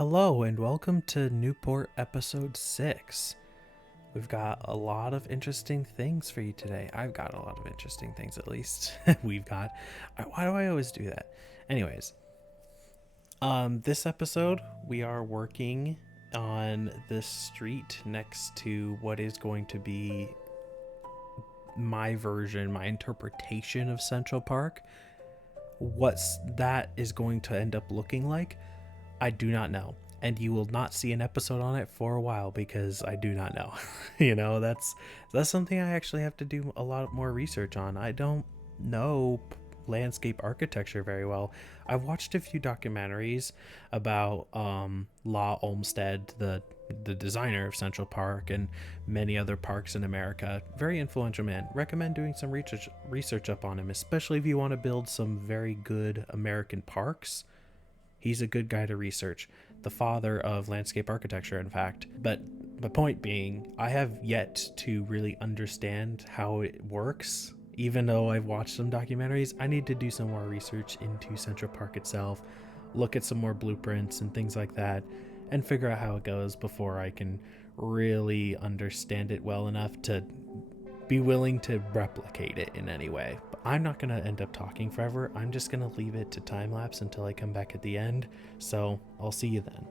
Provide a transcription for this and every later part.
Hello and welcome to Newport episode 6. We've got a lot of interesting things for you today. I've got a lot of interesting things, at least. We've got. Why do I always do that? Anyways, this episode we are working on this street next to what is going to be my version, my interpretation of Central Park. What's that is going to end up looking like, I do not know. And you will not see an episode on it for a while because I do not know. That's something I actually have to do a lot more research on. I don't know landscape architecture very well. I've watched a few documentaries about Law Olmsted, the designer of Central Park and many other parks in America. Very influential man. Recommend doing some research up on him, especially if you want to build some very good American parks. He's a good guy to research. The father of landscape architecture, in fact. But the point being, I have yet to really understand how it works. Even though I've watched some documentaries, I need to do some more research into Central Park itself, look at some more blueprints and things like that, and figure out how it goes before I can really understand it well enough to be willing to replicate it in any way. But I'm not going to end up talking forever. I'm just going to leave it to time lapse until I come back at the end. So I'll see you then.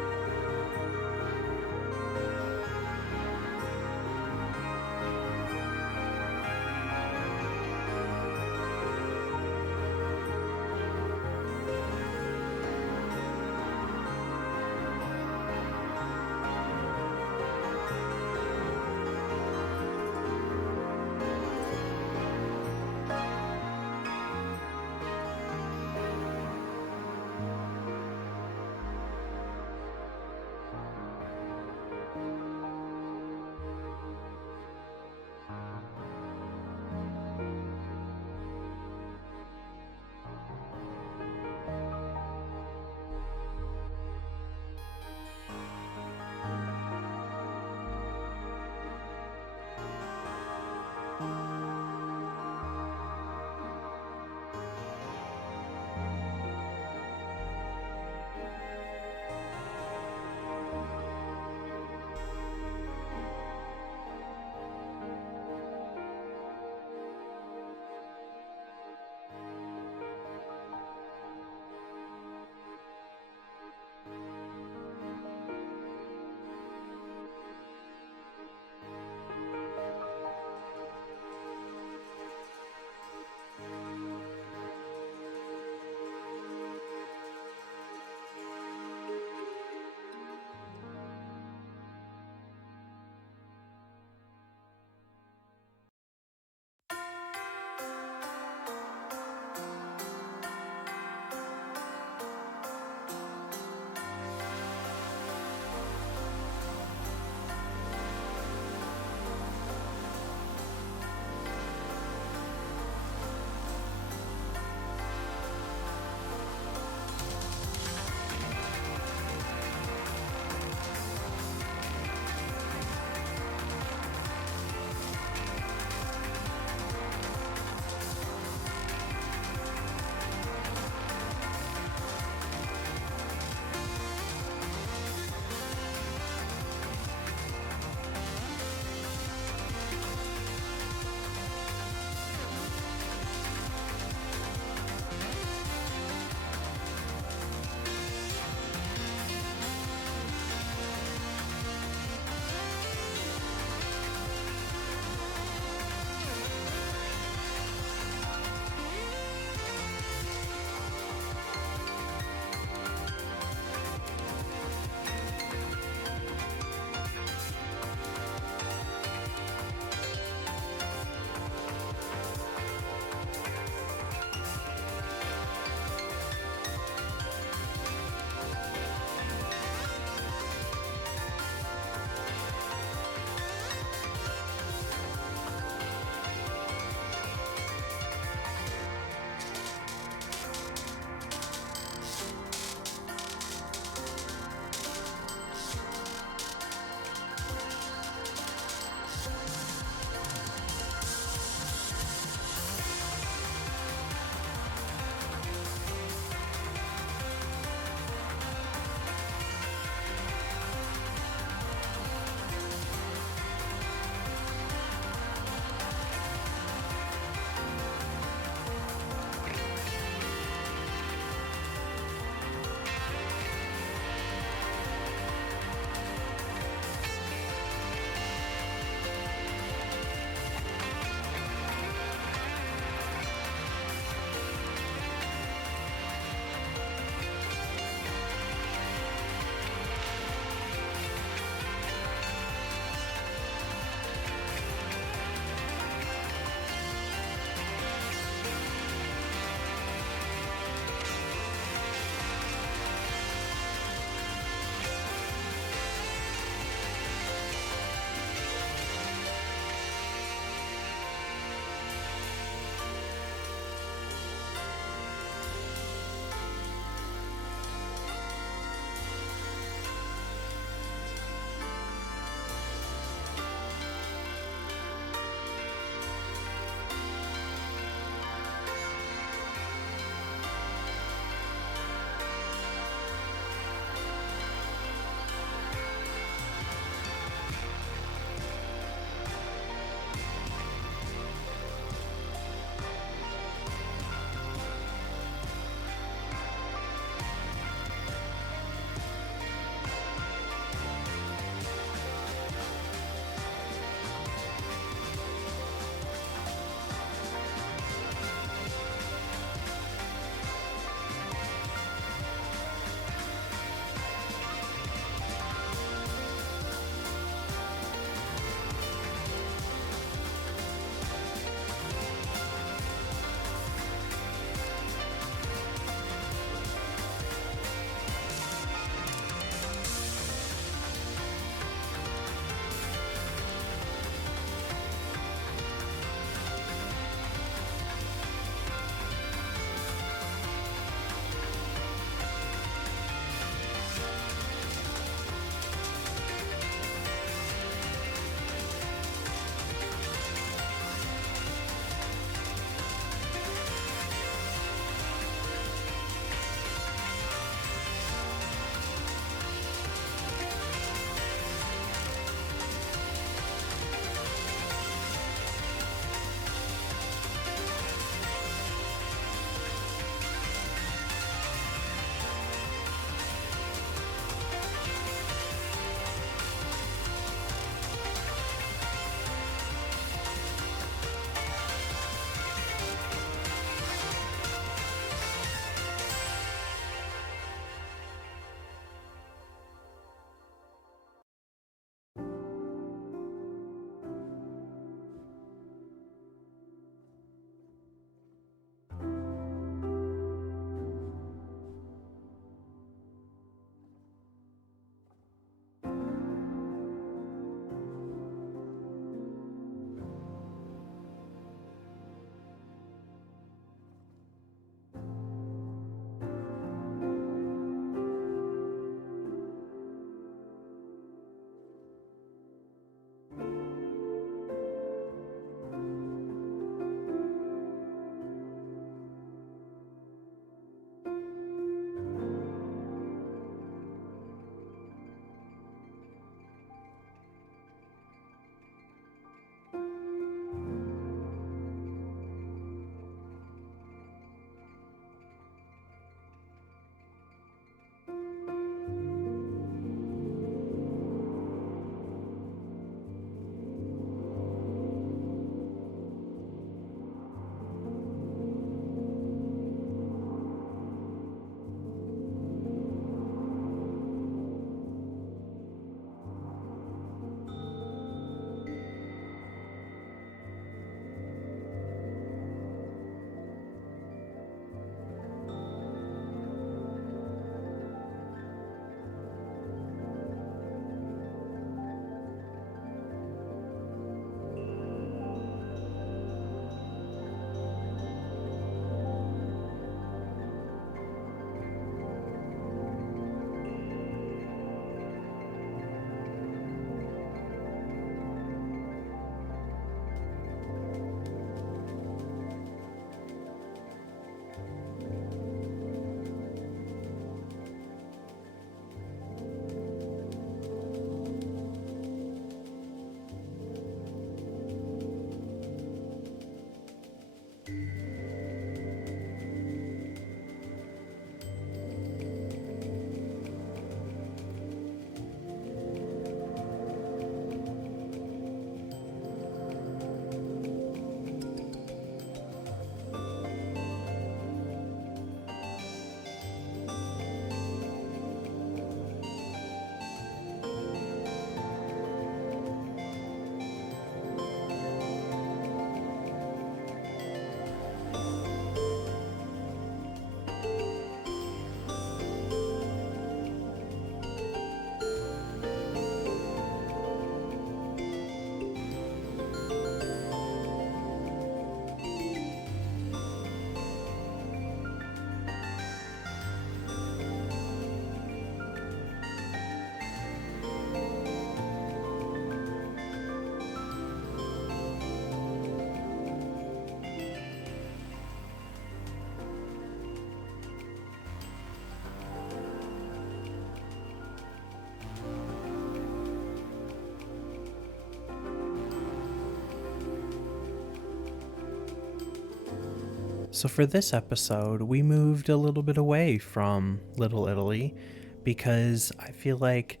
So for this episode, we moved a little bit away from Little Italy because I feel like,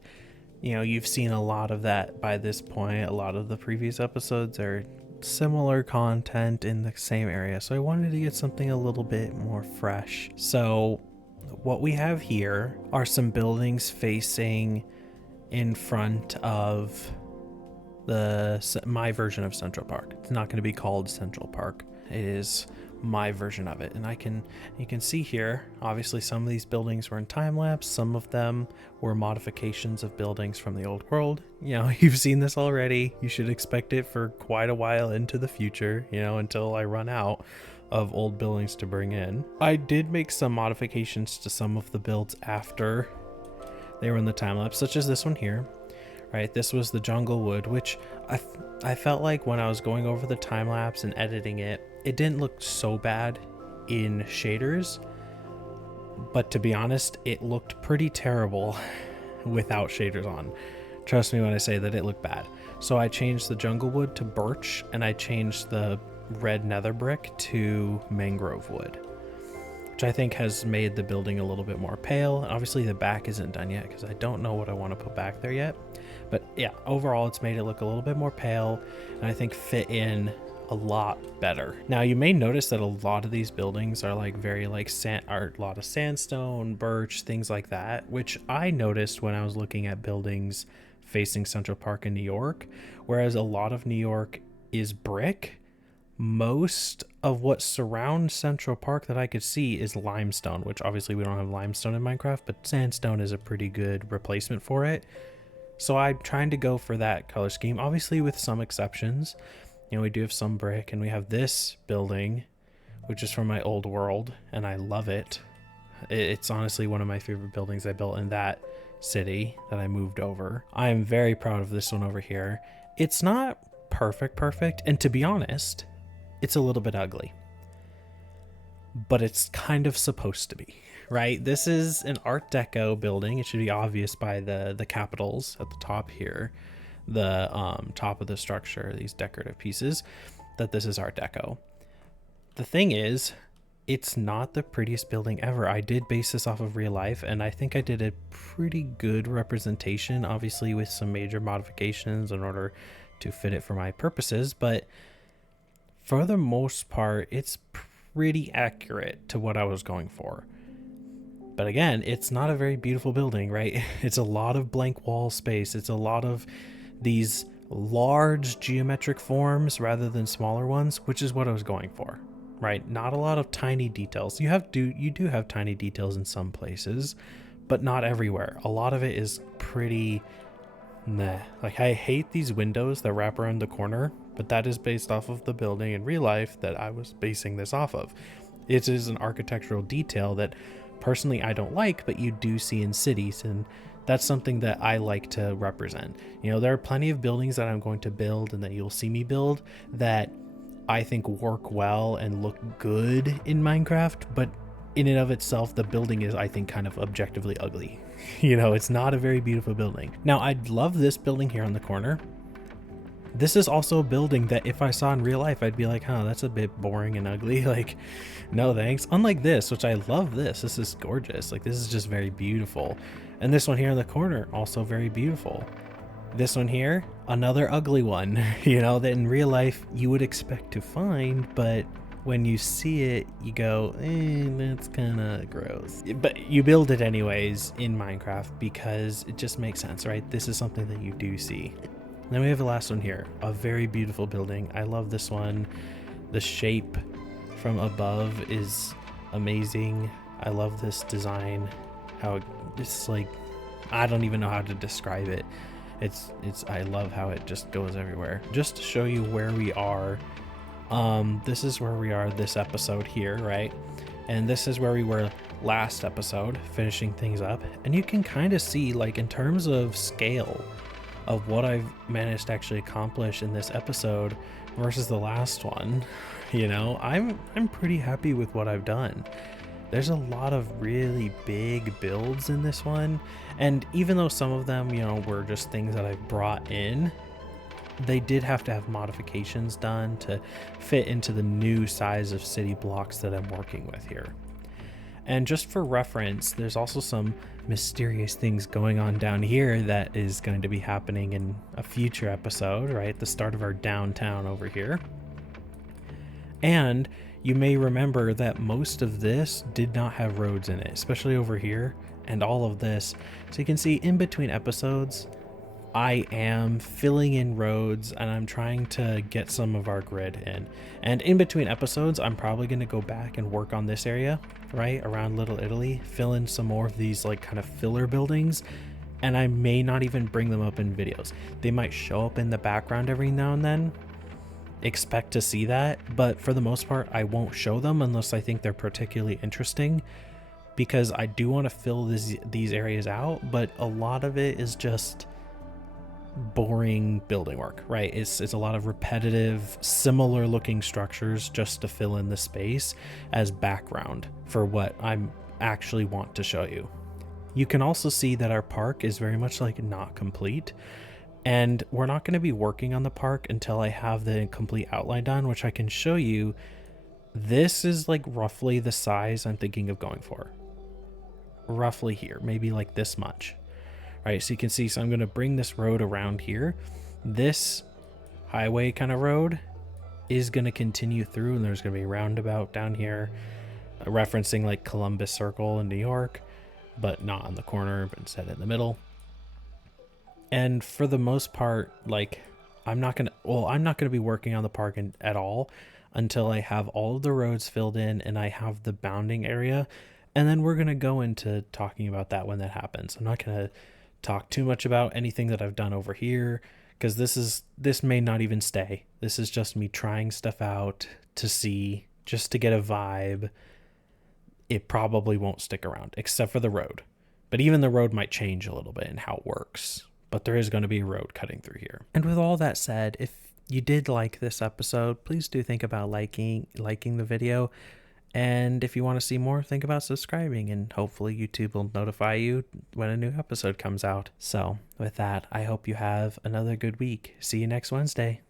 you've seen a lot of that by this point. A lot of the previous episodes are similar content in the same area. So I wanted to get something a little bit more fresh. So what we have here are some buildings facing in front of my version of Central Park. It's not going to be called Central Park. It is my version of it. And you can see here, obviously some of these buildings were in time lapse. Some of them were modifications of buildings from the old world. You've seen this already. You should expect it for quite a while into the future, until I run out of old buildings to bring in. I did make some modifications to some of the builds after they were in the time lapse, such as this one here. Right, this was the Jungle Wood, which I felt like when I was going over the time lapse and editing it, it didn't look so bad in shaders, but to be honest, it looked pretty terrible without shaders on. Trust me when I say that it looked bad. So I changed the Jungle Wood to birch, and I changed the red nether brick to mangrove wood, which I think has made the building a little bit more pale. Obviously the back isn't done yet because I don't know what I want to put back there yet. But yeah, overall it's made it look a little bit more pale and I think fit in a lot better. Now you may notice that a lot of these buildings are like very like a lot of sandstone, birch, things like that, which I noticed when I was looking at buildings facing Central Park in New York, whereas a lot of New York is brick. Most of what surrounds Central Park that I could see is limestone, which obviously we don't have limestone in Minecraft, but sandstone is a pretty good replacement for it. So I'm trying to go for that color scheme, obviously with some exceptions. We do have some brick, and we have this building, which is from my old world, and I love it. It's honestly one of my favorite buildings I built in that city that I moved over. I am very proud of this one over here. It's not perfect, and to be honest, it's a little bit ugly, but it's kind of supposed to be, right? This is an Art Deco building. It should be obvious by the capitals at the top here, the top of the structure, these decorative pieces, that this is Art Deco. The thing is, it's not the prettiest building ever. I did base this off of real life, and I think I did a pretty good representation, obviously with some major modifications in order to fit it for my purposes, but for the most part, it's pretty accurate to what I was going for. But again, it's not a very beautiful building, right? It's a lot of blank wall space. It's a lot of these large geometric forms rather than smaller ones, which is what I was going for, right? Not a lot of tiny details. You do have tiny details in some places, but not everywhere. A lot of it is pretty meh. Like, I hate these windows that wrap around the corner, but that is based off of the building in real life that I was basing this off of. It is an architectural detail that personally I don't like, but you do see in cities, and that's something that I like to represent. There are plenty of buildings that I'm going to build and that you'll see me build that I think work well and look good in Minecraft, but in and of itself, the building is, I think, kind of objectively ugly. It's not a very beautiful building. Now, I'd love this building here on the corner. This is also a building that if I saw in real life, I'd be like, that's a bit boring and ugly. Like, no thanks. Unlike this, which I love this. This is gorgeous. Like, this is just very beautiful. And this one here in the corner, also very beautiful. This one here, another ugly one, that in real life you would expect to find, but when you see it, you go, that's kind of gross. But you build it anyways in Minecraft because it just makes sense, right? This is something that you do see. Then we have the last one here, a very beautiful building. I love this one. The shape from above is amazing. I love this design. How it's like, I don't even know how to describe it. I love how it just goes everywhere. Just to show you where we are, this is where we are this episode here, right? And this is where we were last episode, finishing things up. And you can kind of see, like, in terms of scale of what I've managed to actually accomplish in this episode versus the last one, I'm pretty happy with what I've done. There's a lot of really big builds in this one, and even though some of them, were just things that I've brought in, they did have to have modifications done to fit into the new size of city blocks that I'm working with here. And just for reference, there's also some mysterious things going on down here that is going to be happening in a future episode, right? The start of our downtown over here. And you may remember that most of this did not have roads in it, especially over here and all of this. So you can see in between episodes, I am filling in roads and I'm trying to get some of our grid in. And in between episodes, I'm probably going to go back and work on this area, right around Little Italy, fill in some more of these like kind of filler buildings. And I may not even bring them up in videos. They might show up in the background every now and then. Expect to see that, but for the most part, I won't show them unless I think they're particularly interesting, because I do want to fill these areas out, but a lot of it is just boring building work, right? It's a lot of repetitive, similar looking structures just to fill in the space as background for what I'm actually want to show you. You can also see that our park is very much like not complete, and we're not going to be working on the park until I have the complete outline done, which I can show you. This is like roughly the size I'm thinking of going for. Roughly here, maybe like this much. Right, so you can see, so I'm going to bring this road around here. This highway kind of road is going to continue through, and there's going to be a roundabout down here, referencing like Columbus Circle in New York, but not on the corner, but instead in the middle. And for the most part, like, I'm not going to be working on the park at all until I have all of the roads filled in and I have the bounding area. And then we're going to go into talking about that when that happens. I'm not going to talk too much about anything that I've done over here, because this may not even stay. This is just me trying stuff out to see, just to get a vibe. It probably won't stick around, except for the road. But even the road might change a little bit in how it works. But there is going to be a road cutting through here. And with all that said, if you did like this episode, please do think about liking the video. And if you want to see more, think about subscribing, and hopefully YouTube will notify you when a new episode comes out. So with that, I hope you have another good week. See you next Wednesday.